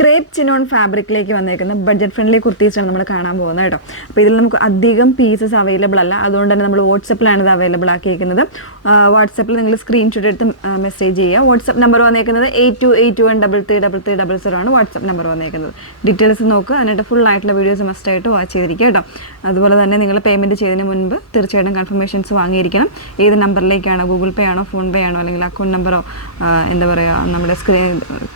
Crepe chinon ഫാബ്രിക്കിലേക്ക് വന്നേക്കുന്ന budget friendly കുർത്തീസാണ് നമ്മൾ കാണാൻ പോകുന്നത് കേട്ടോ. അപ്പോൾ ഇതിൽ നമുക്ക് അധികം പീസസ് അവൈലബിൾ അല്ല, അതുകൊണ്ട് തന്നെ നമ്മൾ വാട്സപ്പിലാണ് ഇത് അവൈലബിൾ ആക്കിയിരിക്കുന്നത്. വാട്സപ്പിൽ നിങ്ങൾ സ്ക്രീൻഷോട്ട് എടുത്ത് മെസ്സേജ് ചെയ്യുക. വാട്സപ്പ് നമ്പർ വന്നേക്കുന്നത് 8281333300 ആണ് വാട്സപ്പ് നമ്പർ വന്നേക്കുന്നത്. ഡീറ്റെയിൽസ് നോക്കുക, എന്നിട്ട് ഫുൾ ആയിട്ടുള്ള വീഡിയോസ് മസ്റ്റായിട്ട് വാച്ച് ചെയ്തിരിക്കുക കേട്ടോ. അതുപോലെ തന്നെ നിങ്ങൾ പേയ്മെൻറ്റ് ചെയ്തതിന് മുൻപ് തീർച്ചയായിട്ടും കൺഫർമേഷൻസ് വാങ്ങിയിരിക്കണം. ഏത് നമ്പറിലേക്കാണോ, ഗൂഗിൾ പേ ആണോ, ഫോൺ പേ ആണോ, അല്ലെങ്കിൽ അക്കൗണ്ട് നമ്പറോ, എന്താ പറയുക, നമ്മുടെ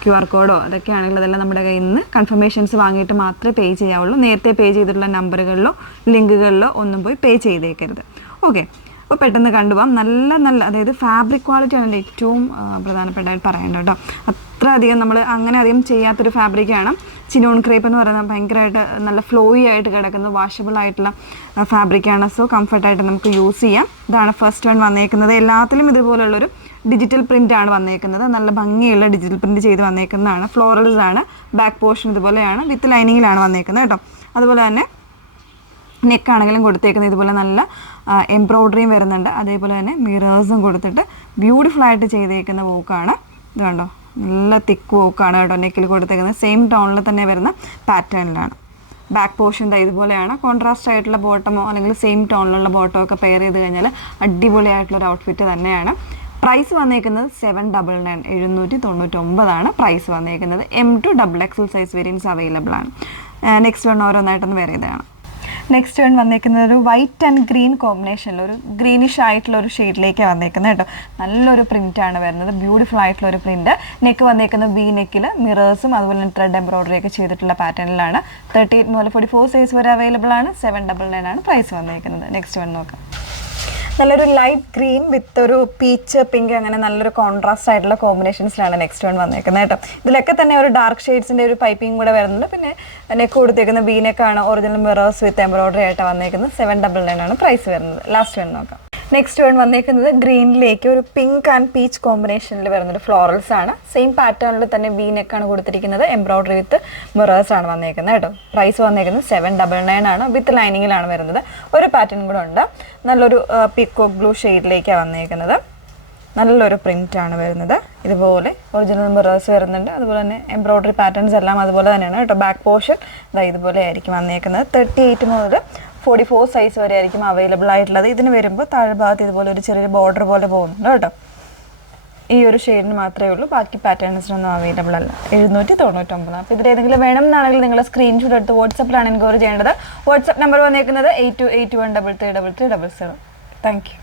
QR കോഡോ അതൊക്കെയാണെങ്കിൽ അതെല്ലാം നമ്മുടെ കയ്യിൽ നിന്ന് കൺഫർമേഷൻസ് വാങ്ങിയിട്ട് മാത്രമേ പേ ചെയ്യാവുള്ളൂ. നേരത്തെ പേ ചെയ്തിട്ടുള്ള നമ്പറുകളിലോ ലിങ്കുകളിലോ ഒന്നും പോയി പേ ചെയ്തേക്കരുത്. ഓക്കെ, അപ്പോൾ പെട്ടെന്ന് കണ്ടുപോകാം. നല്ല അതായത് ഫാബ്രിക് ക്വാളിറ്റിയാണ് എൻ്റെ ഏറ്റവും പ്രധാനപ്പെട്ടായിട്ട് പറയേണ്ടത് കേട്ടോ. അത്ര അധികം നമ്മൾ അങ്ങനെ അധികം ചെയ്യാത്തൊരു ഫാബ്രിക്കാണ് ചിനോൺ ക്രേപ്പ് എന്ന് പറയുന്നത്. ഭയങ്കരമായിട്ട് നല്ല ഫ്ലോയി ആയിട്ട് കിടക്കുന്ന വാഷബിൾ ആയിട്ടുള്ള ഫാബ്രിക്കാണ്. സോ കംഫർട്ടായിട്ട് നമുക്ക് യൂസ് ചെയ്യാം. ഇതാണ് ഫസ്റ്റ് വൺ വന്നേക്കുന്നത്. എല്ലാത്തിലും ഇതുപോലുള്ളൊരു ഡിജിറ്റൽ പ്രിൻ്റ് ആണ് വന്നേക്കുന്നത്. നല്ല ഭംഗിയുള്ള ഡിജിറ്റൽ പ്രിൻ്റ് ചെയ്ത് വന്നേക്കുന്നതാണ്. ഫ്ലോറൽസ് ആണ്. ബാക്ക് പോർഷൻ ഇതുപോലെയാണ്, വിത്ത് ലൈനിങ്ങിലാണ് വന്നേക്കുന്നത് കേട്ടോ. അതുപോലെ തന്നെ നെക്കാണെങ്കിലും കൊടുത്തേക്കുന്നത് ഇതുപോലെ നല്ല എംബ്രോയ്ഡറിയും വരുന്നുണ്ട്. അതേപോലെ തന്നെ മിറേഴ്സും കൊടുത്തിട്ട് ബ്യൂട്ടിഫുൾ ആയിട്ട് ചെയ്തേക്കുന്ന വോക്കാണ്. ഇത് കണ്ടോ, നല്ല തിക്ക് വോക്കാണ് കേട്ടോ നെക്കിൽ കൊടുത്തേക്കുന്നത്. സെയിം ടോണിൽ തന്നെ വരുന്ന പാറ്റേണിലാണ്. ബാക്ക് പോർഷൻ ഇതുപോലെയാണ്. കോൺട്രാസ്റ്റ് ആയിട്ടുള്ള ബോട്ടമോ അല്ലെങ്കിൽ സെയിം ടോണിലുള്ള ബോട്ടമോ ഒക്കെ പെയർ ചെയ്ത് കഴിഞ്ഞാൽ അടിപൊളിയായിട്ടുള്ളൊരു ഔട്ട്ഫിറ്റ് തന്നെയാണ്. പ്രൈസ് വന്നേക്കുന്നത് 799 799 പ്രൈസ് വന്നേക്കുന്നത്. M to XXL size variance available ആണ്. നെക്സ്റ്റ് വൺ ഓരോന്നായിട്ടൊന്ന് വേറെ ഇതാണ്. നെക്സ്റ്റ് വൺ വന്നേക്കുന്നത് ഒരു വൈറ്റ് ആൻഡ് ഗ്രീൻ കോമ്പിനേഷനിൽ ഒരു ഗ്രീനിഷ് ആയിട്ടുള്ള ഒരു ഷെയ്ഡിലേക്ക് വന്നേക്കുന്നത് കേട്ടോ. നല്ലൊരു പ്രിൻ്റാണ് വരുന്നത്, ബ്യൂട്ടിഫുൾ ആയിട്ടുള്ള ഒരു പ്രിൻ്റ്. നെക്ക് വന്നേക്കുന്നത് വി നെക്കിൽ മിറേഴ്സും അതുപോലെ തന്നെ ത്രെഡ് എംബ്രോയ്ഡറി ഒക്കെ ചെയ്തിട്ടുള്ള പാറ്റേണിലാണ്. 38 മുതൽ 44 സൈസ് വരെ അവൈലബിൾ ആണ്. 799 ആണ് പ്രൈസ് വന്നേക്കുന്നത്. നെക്സ്റ്റ് വൺ നോക്കാം. നല്ലൊരു ലൈറ്റ് ഗ്രീൻ വിത്ത് ഒരു പീച്ച് പിങ്ക്, അങ്ങനെ നല്ലൊരു കോൺട്രാസ്റ്റ് ആയിട്ടുള്ള കോമ്പിനേഷൻസിലാണ് നെക്സ്റ്റ് വൺ വന്നേക്കുന്നത് കേട്ടോ. ഇതിലൊക്കെ തന്നെ ഒരു ഡാർക്ക് ഷെയ്ഡ്സിൻ്റെ ഒരു പൈപ്പിംഗ് കൂടെ വരുന്നുണ്ട്. പിന്നെ നെക്ക് കൊടുത്തേക്കുന്ന ബി നെക്കാണ്. ഒറിജിനൽ മിറേഴ്സ് വിത്ത് എംബ്രോയ്ഡറി ആയിട്ട് വന്നേക്കുന്നത്. 799 ആണ് പ്രൈസ് വരുന്നത്. ലാസ്റ്റ് വൺ നോക്കാം. നെക്സ്റ്റ് വൺ വന്നേക്കുന്നത് ഗ്രീനിലേക്ക് ഒരു പിങ്ക് ആൻഡ് പീച്ച് കോമ്പിനേഷനിൽ വരുന്നൊരു ഫ്ലോറൽസ് ആണ്. സെയിം പാറ്റേണിൽ തന്നെ വി നെക്കാണ് കൊടുത്തിരിക്കുന്നത്. എംബ്രോയ്ഡറി വിത്ത് മിറേഴ്സ് ആണ് വന്നേക്കുന്നത് കേട്ടോ. പ്രൈസ് വന്നേക്കുന്നത് 799 ആണ്. വിത്ത് ലൈനിങ്ങിലാണ് വരുന്നത്. ഒരു പാറ്റേൺ കൂടെ ഉണ്ട്. നല്ലൊരു പീക്കോക്ക് ബ്ലൂ ഷെയ്ഡിലേക്കാണ് വന്നേക്കുന്നത്. നല്ലൊരു പ്രിൻ്റ് ആണ് വരുന്നത്. ഇതുപോലെ ഒറിജിനൽ മിറേഴ്സ് വരുന്നുണ്ട്. അതുപോലെ തന്നെ എംബ്രോയ്ഡറി പാറ്റേൺസ് എല്ലാം അതുപോലെ തന്നെയാണ് കേട്ടോ. ബാക്ക് പോർഷൻ ഇതുപോലെ ആയിരിക്കും വന്നേക്കുന്നത്. 38 മുതൽ 44 സൈസ് വരെ ആയിരിക്കും അവൈലബിൾ ആയിട്ടുള്ളത്. ഇതിന് വരുമ്പോൾ താഴ്ഭാഗത്ത് ഇതുപോലെ ഒരു ചെറിയൊരു ബോർഡർ പോലെ പോകുന്നുണ്ട് കേട്ടോ. ഈ ഒരു ഷെയ്ഡിന് മാത്രമേ ഉള്ളൂ, ബാക്കി പാറ്റേൺസിനൊന്നും അവൈലബിൾ അല്ല. 799. അപ്പോൾ ഇതിൽ ഏതെങ്കിലും വേണം എന്നാണെങ്കിൽ നിങ്ങൾ സ്ക്രീൻഷോട്ട് എടുത്ത് വാട്സപ്പിലാണ് എൻക്വയറി ചെയ്യേണ്ടത്. വാട്സപ്പ് നമ്പർ വന്നേക്കുന്നത് 8281333300. Thank you.